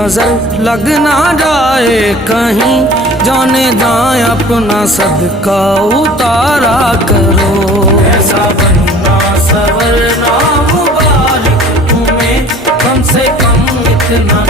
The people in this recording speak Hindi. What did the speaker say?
नजर लग ना जाए कहीं, जाने जाए अपना सदका उतारा करो। ऐसा बनना सवरना मुबारक तुम्हें, कम से कम इतना